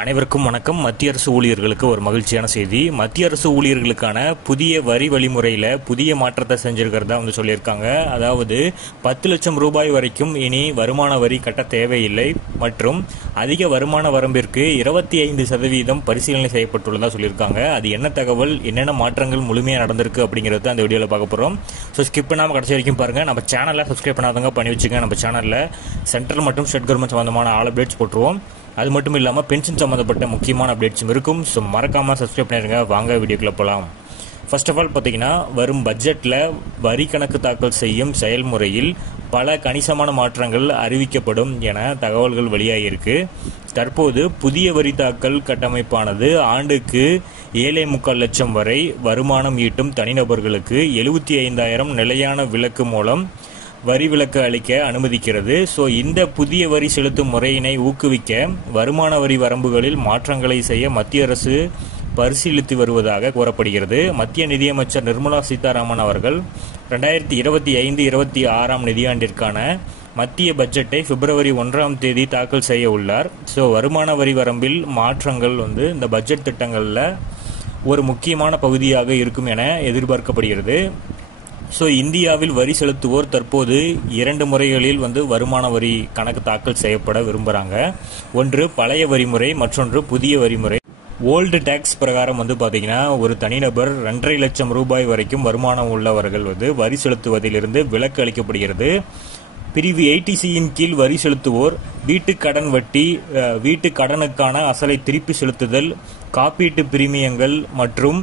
அனைவருக்கும் வணக்கம். மத்திய அரசு ஊழியர்களுக்கு ஒரு மகிழ்ச்சியான செய்தி. மத்திய அரசு ஊழியர்களுக்கான புதிய வரி வழிமுறையில் புதிய மாற்றத்தை செஞ்சிருக்கிறதா சொல்லியிருக்காங்க. அதாவது 10 லட்சம் ரூபாய் வரைக்கும் இனி வருமான வரி கட்ட தேவையில்லை மற்றும் அதிக வருமான வரம்பிற்கு 25% பரிசீலனை செய்யப்பட்டுள்ளதா சொல்லியிருக்காங்க. அது என்ன தகவல், என்னென்ன மாற்றங்கள் முழுமையாக நடந்திருக்கு அப்படிங்கிறது அந்த வீடியோவில் பார்க்க போகிறோம். ஸோ ஸ்கிப் பண்ணாமல் கடைசி வரைக்கும் பாருங்கள். நம்ம சேனலில் சப்ஸ்கிரைப் பண்ணாதவங்க பண்ணி வச்சுங்க. நம்ம சேனலில் சென்ட்ரல் மற்றும் ஸ்டேட் கவர்மெண்ட் சம்பந்தமான ஆல் அப்டேட்ஸ் போட்டுருவோம். அது மட்டும் இல்லாமல் பென்ஷன் சம்மந்தப்பட்ட முக்கியமான அப்டேட்ஸும் இருக்கும். ஸோ மறக்காமல் சப்ஸ்கிரைப் பண்ணிடுங்க. வாங்க வீடியோக்குள்ளே போகலாம். ஃபர்ஸ்ட் ஆஃப் ஆல் பார்த்தீங்கன்னா, வரும் பட்ஜெட்டில் வரி கணக்கு தாக்கல் செய்யும் செயல்முறையில் பல கணிசமான மாற்றங்கள் அறிவிக்கப்படும் என தகவல்கள் வெளியாகியிருக்கு. தற்போது புதிய வரி தாக்கல் கட்டமைப்பானது ஆண்டுக்கு 7.25 லட்சம் வரை வருமானம் ஈட்டும் தனிநபர்களுக்கு 75,000 நிலையான விலக்கு மூலம் வரி விலக்கு அளிக்க அனுமதிக்கிறது. ஸோ இந்த புதிய வரி செலுத்தும் முறையினை ஊக்குவிக்க வருமான வரி வரம்புகளில் மாற்றங்களை செய்ய மத்திய அரசு பரிசீலித்து வருவதாக கூறப்படுகிறது. மத்திய நிதியமைச்சர் நிர்மலா சீதாராமன் அவர்கள் 2025-26 நிதியாண்டிற்கான மத்திய பட்ஜெட்டை பிப்ரவரி 1 தாக்கல் செய்ய உள்ளார். ஸோ வருமான வரி வரம்பில் மாற்றங்கள் இந்த பட்ஜெட் திட்டங்களில் ஒரு முக்கியமான பகுதியாக இருக்கும் என எதிர்பார்க்கப்படுகிறது. ஸோ இந்தியாவில் வரி செலுத்துவோர் தற்போது 2 முறைகளில் வருமான வரி கணக்கு தாக்கல் செய்யப்பட விரும்புகிறாங்க. ஒன்று பழைய வரிமுறை, மற்றொன்று புதிய வரிமுறை. ஓல்டு டேக்ஸ் பிரகாரம் பார்த்தீங்கன்னா, ஒரு தனிநபர் 2.5 லட்சம் ரூபாய் வரைக்கும் வருமானம் உள்ளவர்கள் வரி செலுத்துவதிலிருந்து விலக்கு அளிக்கப்படுகிறது. பிரிவு 80C கீழ் வரி செலுத்துவோர் வீட்டு கடன் வட்டி, வீட்டு கடனுக்கான அசலை திருப்பி செலுத்துதல், காப்பீட்டு பிரீமியங்கள் மற்றும்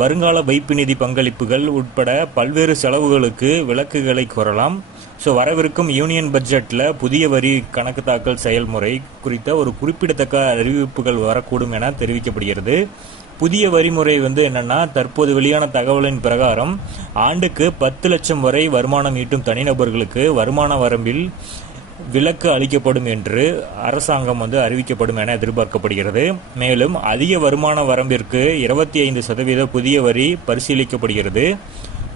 வருங்கால வைப்பு நிதி பங்களிப்புகள் உட்பட பல்வேறு செலவுகளுக்கு விலக்குகளை கோரலாம். ஸோ வரவிருக்கும் யூனியன் பட்ஜெட்டில் புதிய வரி கணக்கு தாக்கல் செயல்முறை குறித்த ஒரு குறிப்பிடத்தக்க அறிவிப்புகள் வரக்கூடும் என தெரிவிக்கப்படுகிறது. புதிய வரிமுறை என்னன்னா, தற்போது வெளியான தகவலின் பிரகாரம் ஆண்டுக்கு 10 லட்சம் வரை வருமானம் ஈட்டும் தனிநபர்களுக்கு வருமான வரம்பில் விலக்கு அளிக்கப்படும் என்று அரசாங்கம் அறிவிக்கப்படும் என எதிர்பார்க்கப்படுகிறது. மேலும் அதிக வருமான வரம்பிற்கு 25% புதிய வரி பரிசீலிக்கப்படுகிறது.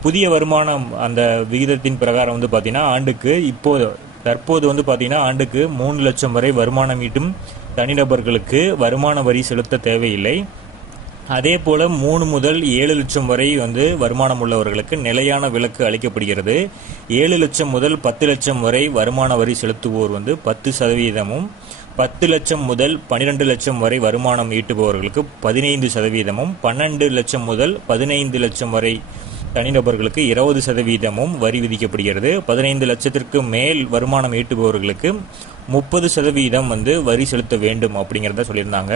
புதிய வருமானம் அந்த விகிதத்தின் பிரகாரம் பார்த்தீங்கன்னா, ஆண்டுக்கு தற்போது பார்த்தீங்கன்னா ஆண்டுக்கு 3 லட்சம் வரை வருமானம் ஈட்டும் தனிநபர்களுக்கு வருமான வரி செலுத்த தேவையில்லை. அதே போல 3 முதல் 7 லட்சம் வரை வருமானம் உள்ளவர்களுக்கு நிலையான விலக்கு அளிக்கப்படுகிறது. 7 லட்சம் முதல் 10 லட்சம் வரை வருமான வரி செலுத்துவோர் 10%, 10 லட்சம் முதல் 12 லட்சம் வரை வருமானம் ஈட்டுபவர்களுக்கு 15%, 12 லட்சம் முதல் 15 லட்சம் வரை தனிநபர்களுக்கு 20% வரி விதிக்கப்படுகிறது. 15 லட்சத்திற்கு மேல் வருமானம் ஈட்டுபவர்களுக்கு 30% வரி செலுத்த வேண்டும் அப்படிங்கிறத சொல்லியிருந்தாங்க.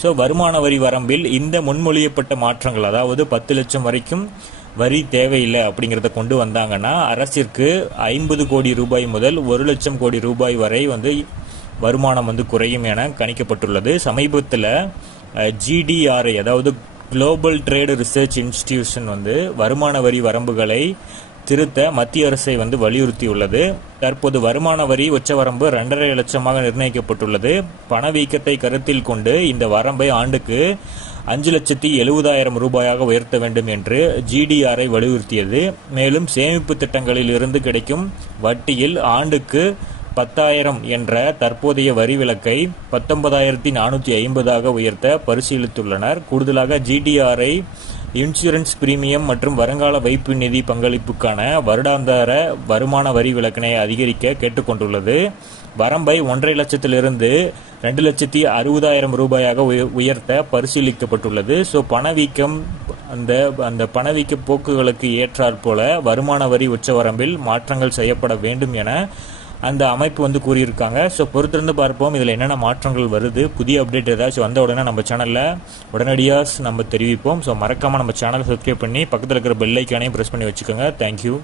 ஸோ வருமான வரி வரம்பில் இந்த முன்மொழியப்பட்ட மாற்றங்கள், அதாவது 10 லட்சம் வரைக்கும் வரி தேவையில்லை அப்படிங்கிறத கொண்டு வந்தாங்கன்னா அரசிற்கு 50 கோடி ரூபாய் முதல் 1 லட்சம் கோடி ரூபாய் வரை வருமானம் குறையும் என கணிக்கப்பட்டுள்ளது. சமீபத்தில் GDRI, அதாவது குளோபல் ட்ரேட் ரிசர்ச் இன்ஸ்டிடியூஷன் வருமான வரி வரம்புகளை திருத்த மத்திய அரசை வலியுறுத்தியுள்ளது. தற்போது வருமான வரி உச்சவரம்பு 2.5 லட்சமாக நிர்ணயிக்கப்பட்டுள்ளது. பணவீக்கத்தை கருத்தில் கொண்டு இந்த வரம்பை ஆண்டுக்கு 5,70,000 ரூபாயாக உயர்த்த வேண்டும் என்று GDRI வலியுறுத்தியது. மேலும் சேமிப்பு திட்டங்களில் இருந்து கிடைக்கும் வட்டியில் ஆண்டுக்கு 10,000 என்ற தற்போதைய வரி விலக்கை 19,450 உயர்த்த பரிசீலித்துள்ளனர். கூடுதலாக GDRI இன்சூரன்ஸ் பிரீமியம் மற்றும் வருங்கால வைப்பு நிதி பங்களிப்புக்கான வருடாந்திர வருமான வரி விலக்கினை அதிகரிக்க கேட்டுக்கொண்டுள்ளது. வரம்பை 1.5 லட்சத்திலிருந்து 2,60,000 ரூபாயாக உயர்த்த பரிசீலிக்கப்பட்டுள்ளது. ஸோ பணவீக்கம் அந்த பணவீக்க போக்குகளுக்கு ஏற்றாற் போல வருமான வரி உச்சவரம்பில் மாற்றங்கள் செய்யப்பட வேண்டும் என அந்த அமைப்பு கூறியிருக்காங்க. ஸோ பொறுத்திருந்து பார்ப்போம் இதில் என்னென்ன மாற்றங்கள் வருது. புதிய அப்டேட் ஏதாச்சும் வந்த உடனே நம்ம சேனலில் உடனடியாக நம்ம தெரிவிப்போம். ஸோ மறக்காமல் நம்ம சேனலை சப்ஸ்கிரைப் பண்ணி பக்கத்தில் இருக்கிற பெல் ஐக்கானையும் ப்ரெஸ் பண்ணி வச்சுக்கோங்க. தேங்க்யூ.